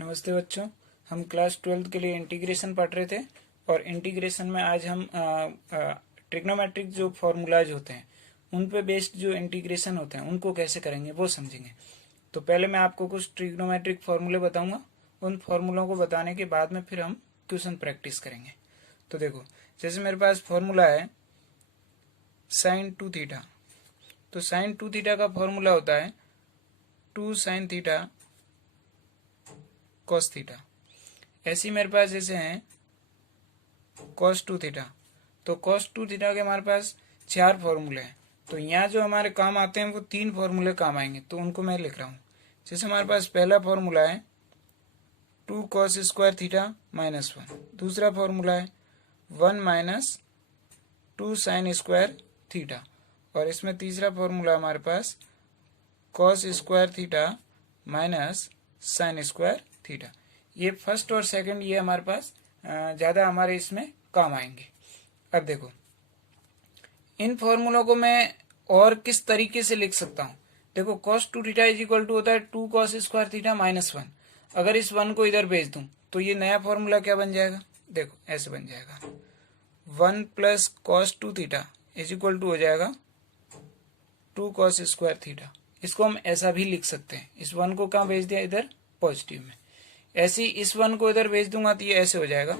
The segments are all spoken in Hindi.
नमस्ते बच्चों। हम क्लास 12th के लिए इंटीग्रेशन पढ़ रहे थे और इंटीग्रेशन में आज हम ट्रिग्नोमेट्रिक जो फॉर्मूलाज होते हैं उन पे बेस्ड जो इंटीग्रेशन होते हैं उनको कैसे करेंगे वो समझेंगे। तो पहले मैं आपको कुछ ट्रिग्नोमेट्रिक फॉर्मूले बताऊंगा। उन फॉर्मूलों को बताने के बाद में फिर हम क्वेश्चन प्रैक्टिस करेंगे। तो देखो, जैसे मेरे पास फॉर्मूला है साइन 2 थीटा। तो साइन 2 थीटा का फॉर्मूला होता है 2 साइन थीटा कॉस थीटा। ऐसी मेरे पास जैसे हैं कॉस 2 थीटा। तो कॉस 2 थीटा के हमारे पास 4 फॉर्मूले हैं। तो यहाँ जो हमारे काम आते हैं वो 3 फॉर्मूले काम आएंगे, तो उनको मैं लिख रहा हूँ। जैसे हमारे पास पहला फॉर्मूला है 2 कॉस स्क्वायर थीटा -1। दूसरा फॉर्मूला है 1 माइनस 2 साइन स्क्वायर थीटा। और इसमें तीसरा फॉर्मूला हमारे पास cos square theta minus sine square theta. ये फर्स्ट और सेकंड ये हमारे पास ज़्यादा हमारे इसमें काम आएंगे। अब देखो, इन फॉर्मूलों को मैं और किस तरीके से लिख सकता हूँ। देखो, cos 2 theta is equal to होता है 2 cos स्क्वायर थीटा -1। अगर इस 1 को इधर भेज दूं तो ये नया फॉर्मूला क्या बन जाएगा। देखो, ऐसे बन जाएगा 1 plus cos 2 theta is equal to हो जाएगा 2 cos स्क्वायर थीटा। इसको हम ऐसा भी लिख सकते हैं। इस 1 को कहाँ भेज दिया, इधर पॉजिटिव में। ऐसे ही इस 1 को इधर भेज दूंगा तो ये ऐसे हो जाएगा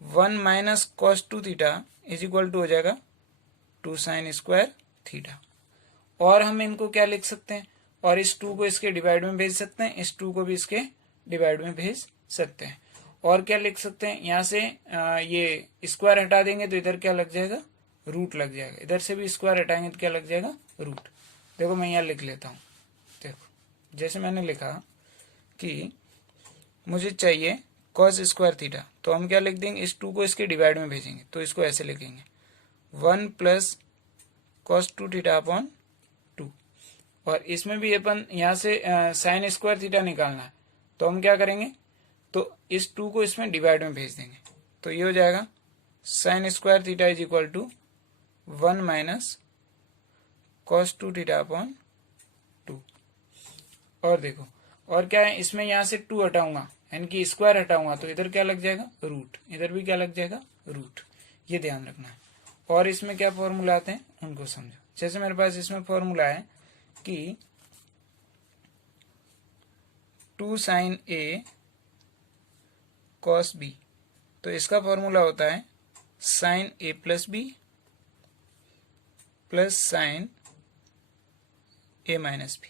1 minus cos 2 theta is equal to हो जाएगा 2 साइन स्क्वायर थीटा। और हम इनको क्या लिख सकते हैं, और इस 2 को इसके डिवाइड में भेज सकते हैं, इस 2 को भी इसके डिवाइड में भेज सकते हैं। और क्या लिख सकते हैं, यहाँ से ये स्क्वायर हटा देंगे तो इधर क्या लग जाएगा, रूट लग जाएगा। इधर से भी स्क्वायर हटाएंगे तो क्या लग जाएगा, रूट। देखो, मैं यहाँ लिख लेता हूँ। देखो, जैसे मैंने लिखा कि मुझे चाहिए कॉस स्क्वायर थीटा, तो हम क्या लिख देंगे, इस 2 को इसके डिवाइड में भेजेंगे तो इसको ऐसे लिखेंगे 1 प्लस कॉस 2 थीटा अपॉन 2। और इसमें भी अपन यहाँ से साइन स्क्वायर थीटा निकालना है, तो हम क्या करेंगे, तो इस 2 को इसमें डिवाइड में भेज देंगे तो ये हो जाएगा sine square theta is equal to 1 minus cos 2 theta upon 2। और देखो, और क्या है, इसमें यहाँ से 2 हटाऊंगा यानी कि स्क्वायर हटाऊंगा तो इधर क्या लग जाएगा, रूट। इधर भी क्या लग जाएगा, रूट। ये ध्यान रखना है। और इसमें क्या फॉर्मूला आते हैं उनको समझो। जैसे मेरे पास इसमें फॉर्मूला है कि 2 साइन ए कॉस बी। तो इसका फॉर्मूला होता है साइन ए प्लस बी प्लस साइन ए माइनस बी,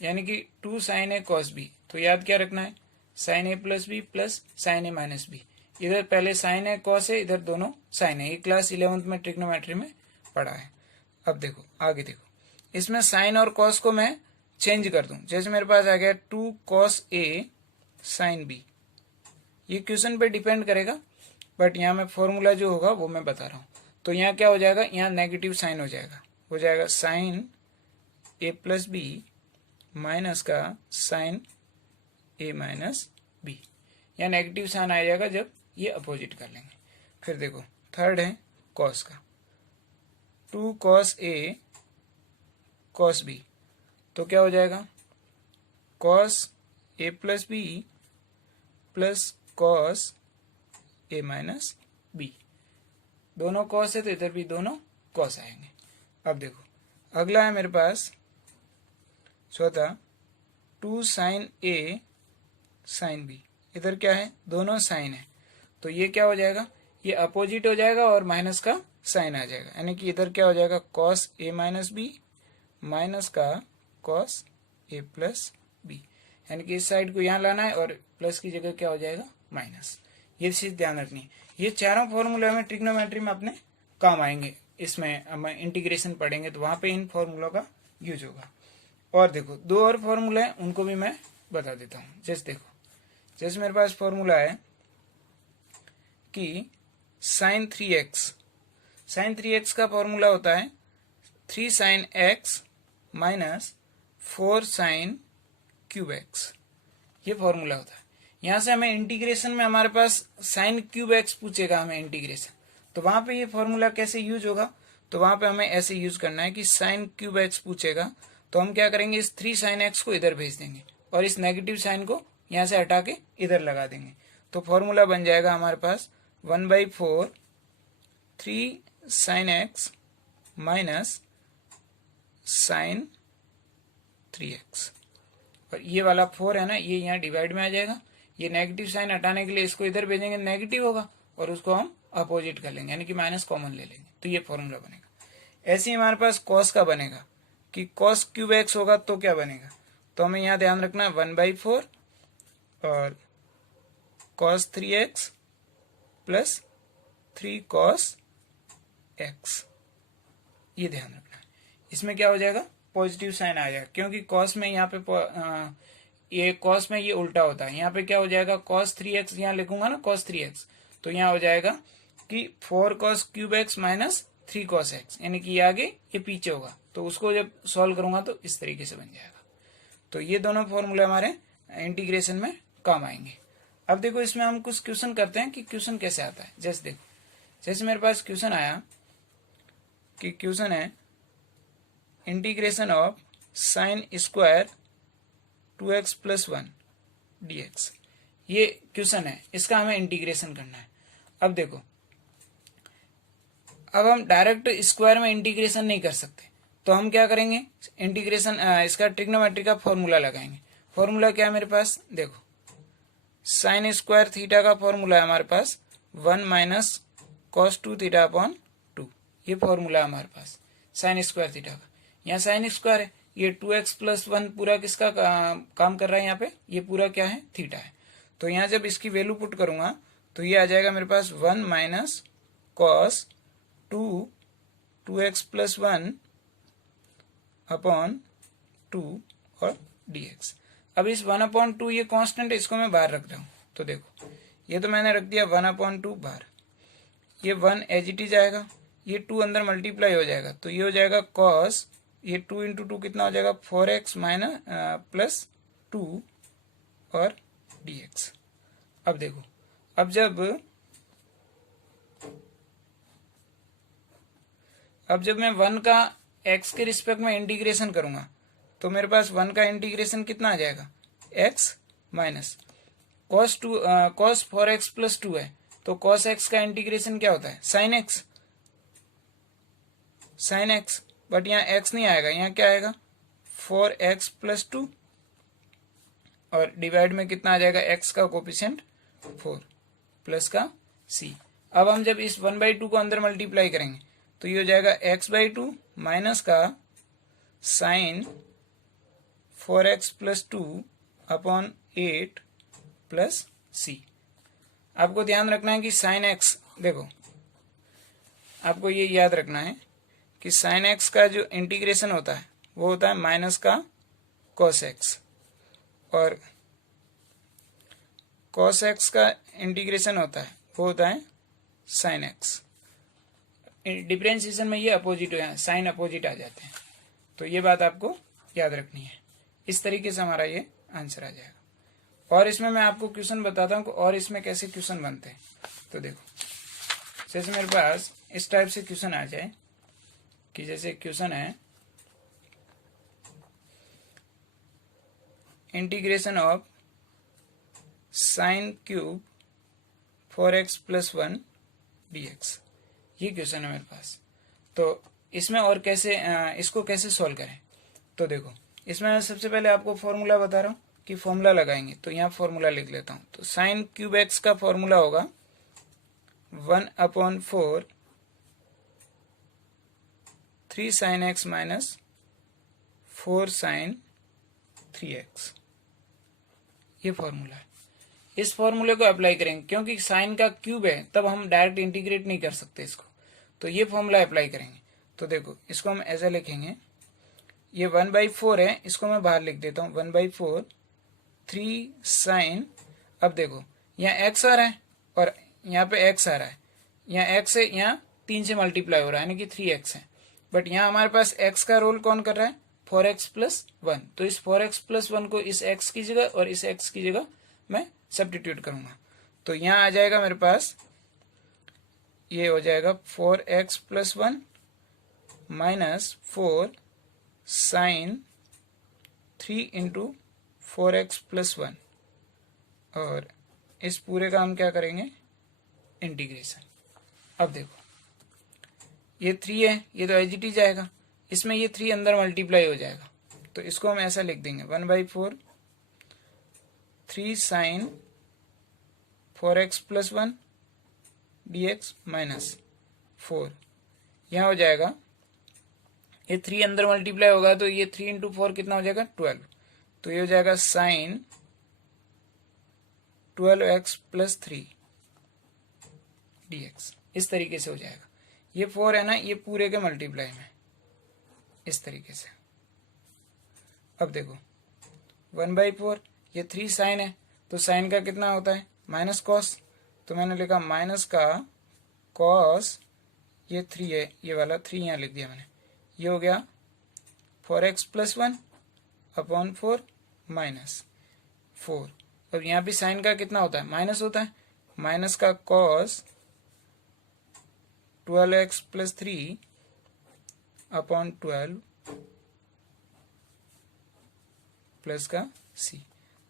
यानी कि 2 साइन ए कॉस बी। तो याद क्या रखना है, साइन ए प्लस बी प्लस साइन ए माइनस बी। इधर पहले साइन है कॉस है, इधर दोनों साइन है। ये क्लास 11th में ट्रिग्नोमेट्री में पढ़ा है। अब देखो, आगे देखो, इसमें साइन और कॉस को मैं चेंज कर दूं। जैसे मेरे पास आ गया 2 कॉस ए साइन बी। ये क्वेश्चन पे डिपेंड करेगा, बट यहाँ में फॉर्मूला जो होगा वो मैं बता रहा हूँ। तो यहाँ क्या हो जाएगा, यहाँ नेगेटिव साइन हो जाएगा साइन ए प्लस बी माइनस का साइन ए माइनस बी। या नेगेटिव साइन आ जाएगा जब ये अपोजिट कर लेंगे। फिर देखो, थर्ड है कॉस का, 2 कॉस ए कॉस बी। तो क्या हो जाएगा, cos A plus B plus cos A minus B. दोनों कॉस है तो इधर भी दोनों कॉस आएंगे। अब देखो, अगला है मेरे पास चौथा 2 साइन ए साइन बी। इधर क्या है, दोनों साइन है तो ये क्या हो जाएगा, ये अपोजिट हो जाएगा और माइनस का साइन आ जाएगा। यानी कि इधर क्या हो जाएगा, cos A minus B minus का कॉस ए प्लस बी। यानी कि इस साइड को यहाँ लाना है और प्लस की जगह क्या हो जाएगा, माइनस। ये चीज ध्यान रखनी है। ये चारों फॉर्मूले हमें ट्रिग्नोमेट्री में अपने काम आएंगे। इसमें हम इंटीग्रेशन पढ़ेंगे तो वहां पे इन फॉर्मूलों का यूज होगा। और देखो, 2 और फॉर्मूले हैं, उनको भी मैं बता देता हूँ। जैसे देखो, जैसे मेरे पास फॉर्मूला है कि साइन 3x का फॉर्मूला होता है 3 sine x minus 4 sine cube x. ये फॉर्मूला होता है। यहाँ से हमें इंटीग्रेशन में हमारे पास साइन क्यूब एक्स पूछेगा हमें इंटीग्रेशन, तो वहां पे ये फॉर्मूला कैसे यूज होगा, तो वहां पे हमें ऐसे यूज करना है कि साइन क्यूब एक्स पूछेगा तो हम क्या करेंगे, इस 3 साइन एक्स को इधर भेज देंगे और इस नेगेटिव साइन को यहाँ से हटा के इधर लगा देंगे। तो फॉर्मूला बन जाएगा हमारे पास 1/4 3 sin x minus sin 3x। और ये वाला 4 है ना, ये यहाँ डिवाइड में आ जाएगा। ये नेगेटिव साइन हटाने के लिए इसको इधर भेजेंगे, नेगेटिव होगा, और उसको हम अपोजिट कर लेंगे, यानी कि माइनस कॉमन ले लेंगे। तो ये फॉर्मूला बनेगा। ऐसे ही हमारे पास कॉस का बनेगा कि कॉस क्यूब एक्स होगा तो क्या बनेगा। तो हमें यहाँ ध्यान रखना 1/4 और cos 3x plus 3 cos x, ये ध्यान रखना है। इसमें क्या हो जाएगा, पॉजिटिव साइन आ जाएगा, क्योंकि cos में यहाँ पे ये cos में ये उल्टा होता है। यहाँ पे क्या हो जाएगा, cos 3x यहाँ लिखूंगा ना, cos 3x, तो यहाँ हो जाएगा कि 4 cos cube x minus 3 cos x, यानी कि ये आगे ये पीछे होगा। तो उसको जब सॉल्व करूंगा तो इस तरीके से बन जाएगा। तो ये दोनों फॉर्मूले हमारे इंटीग्रेशन में काम आएंगे। अब देखो इसमें हम कुछ क्वेश्चन करते हैं कि क्वेश्चन कैसे आता है। जैसे देखो, जैसे मेरे पास क्वेश्चन आया कि क्वेश्चन है integration of sine square 2x + 1 dx। ये क्वेश्चन है, इसका हमें इंटीग्रेशन करना है। अब देखो, अब हम डायरेक्ट स्क्वायर में इंटीग्रेशन नहीं कर सकते, तो हम क्या करेंगे, इंटीग्रेशन इसका ट्रिग्नोमेट्री का फॉर्मूला लगाएंगे। फॉर्मूला क्या है मेरे पास, देखो साइन स्क्वायर थीटा का फॉर्मूला है हमारे पास 1 माइनस cos 2 थीटा अपॉन 2। ये फॉर्मूला है हमारे पास साइन स्क्वायर थीटा का। यहाँ साइन स्क्वायर है, ये 2x + 1 पूरा किसका काम कर रहा है, यहाँ पे ये पूरा क्या है, थीटा है। तो यहाँ जब इसकी वैल्यू पुट करूंगा तो ये आ जाएगा मेरे पास 1 माइनस cos 2x + 1 अपॉन 2 और dx। अब इस 1/2 ये कांस्टेंट है, इसको मैं बाहर रख रहा हूं। तो देखो ये तो मैंने रख दिया 1/2 बाहर, ये 1 एज इट इज आएगा, ये 2 अंदर मल्टीप्लाई हो जाएगा, तो ये हो जाएगा cos, ये 2 × 2 कितना हो जाएगा 4x माइनस प्लस 2 और dx। अब देखो, अब जब मैं 1 का x के रिस्पेक्ट में इंटीग्रेशन करूंगा तो मेरे पास 1 का इंटीग्रेशन कितना आ जाएगा, x माइनस cos 4x + 2 है, तो cos x का इंटीग्रेशन क्या होता है, sin x, बट यहाँ x नहीं आएगा, यहाँ क्या आएगा 4x + 2 और डिवाइड में कितना आ जाएगा, x का कोफिशिएंट 4 प्लस का c। अब हम जब इस 1/2 को अंदर मल्टीप्लाई करेंगे तो ये हो जाएगा x/2 माइनस का sin 4x + 2 upon 8 plus c। आपको ध्यान रखना है कि sin x, देखो आपको ये याद रखना है कि sin x का जो इंटीग्रेशन होता है वो होता है माइनस का cos x, और cos x का इंटीग्रेशन होता है वो होता है sin x। डिफरेंशिएशन में ये अपोजिट है, साइन अपोजिट आ जाते हैं। तो ये बात आपको याद रखनी है। इस तरीके से हमारा ये आंसर आ जाएगा। और इसमें मैं आपको क्वेश्चन बताता हूँ और इसमें कैसे क्वेश्चन बनते हैं। तो देखो, जैसे मेरे पास इस टाइप से क्वेश्चन आ जाए कि जैसे क्वेश्चन है integration of sine cube 4x + 1 dx, ये क्वेश्चन है मेरे पास। तो इसमें और कैसे इसको कैसे सॉल्व करें, तो देखो इसमें मैं सबसे पहले आपको फॉर्मूला बता रहा हूँ कि फॉर्मूला लगाएंगे। तो यहाँ फॉर्मूला लिख लेता हूँ। तो साइन क्यूब x का फॉर्मूला होगा 1/4 3 sin x minus 4 sin 3x, ये फॉर्मूला है। इस फॉर्मूले को अप्लाई करेंगे, क्योंकि साइन का क्यूब है तब हम डायरेक्ट इंटीग्रेट नहीं कर सकते इसको, तो ये फॉर्मूला अप्लाई करेंगे। तो देखो इसको हम ऐसा लिखेंगे, ये 1/4 है, इसको मैं बाहर लिख देता हूँ 1/4 3 sin। अब देखो यहाँ x आ रहा है और यहाँ पे x आ रहा है, यहाँ x है, यहाँ 3 से मल्टीप्लाई हो रहा है, यानी कि 3x है। बट यहाँ हमारे पास x का रोल कौन कर रहा है, 4x + 1। तो इस 4x + 1 को इस x की जगह और इस x की जगह मैं सब्स्टिट्यूट करूंगा। तो यहाँ आ जाएगा मेरे पास, ये हो जाएगा 4x + 1 माइनस 4 sin 3 × 4x + 1 और इस पूरे का हम क्या करेंगे, इंटीग्रेशन। अब देखो ये 3 है, ये तो एज इट इज जाएगा, इसमें ये 3 अंदर मल्टीप्लाई हो जाएगा, तो इसको हम ऐसा लिख देंगे 1/4 3 sin 4x + 1 dx माइनस 4। यहाँ हो जाएगा, ये 3 अंदर मल्टीप्लाई होगा तो ये 3 × 4 कितना हो जाएगा 12, तो ये हो जाएगा sin 12x + 3 dx। इस तरीके से हो जाएगा। ये 4 है ना, ये पूरे के मल्टीप्लाई में इस तरीके से। अब देखो 1/4, ये 3 साइन है, तो साइन का कितना होता है माइनस कॉस, तो मैंने लिखा माइनस का कॉस, ये 3 है, ये वाला 3 यहाँ लिख दिया मैंने। ये हो गया 4x + 1 अपॉन 4 माइनस 4। अब यहाँ भी साइन का कितना होता है माइनस होता है, माइनस का कॉस 12x + 3 अपॉन 12 प्लस का c।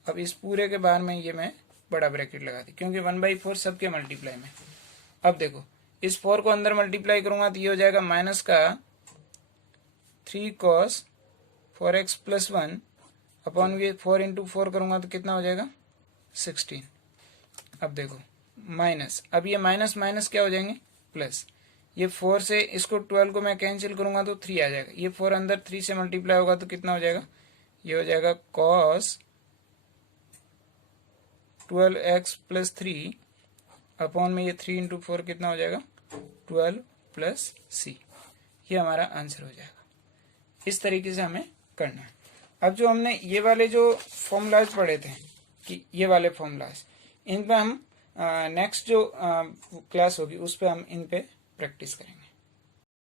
अब इस पूरे के बाहर में ये मैं बड़ा ब्रैकेट लगा दी, क्योंकि 1/4 सबके मल्टीप्लाई में। अब देखो इस 4 को अंदर मल्टीप्लाई करूंगा तो ये हो जाएगा माइनस का 3 cos 4x + 1 अपॉन ये 4 × 4 करूंगा तो कितना हो जाएगा 16। अब देखो माइनस, अब ये माइनस माइनस क्या हो जाएंगे प्लस, ये 4 से इसको 12 को मैं कैंसिल करूंगा तो 3 आ जाएगा, ये 4 अंदर 3 से मल्टीप्लाई होगा तो कितना हो जाएगा, ये हो जाएगा cos 12x + 3 अपॉन में ये 3 × 4 कितना हो जाएगा 12 प्लस c। ये हमारा आंसर हो जाएगा। इस तरीके से हमें करना है। अब जो हमने ये वाले जो फॉर्मूलाज पढ़े थे, कि ये वाले फॉर्मूलाज, इन पे हम नेक्स्ट जो क्लास होगी उस पे हम इन पे प्रैक्टिस करेंगे।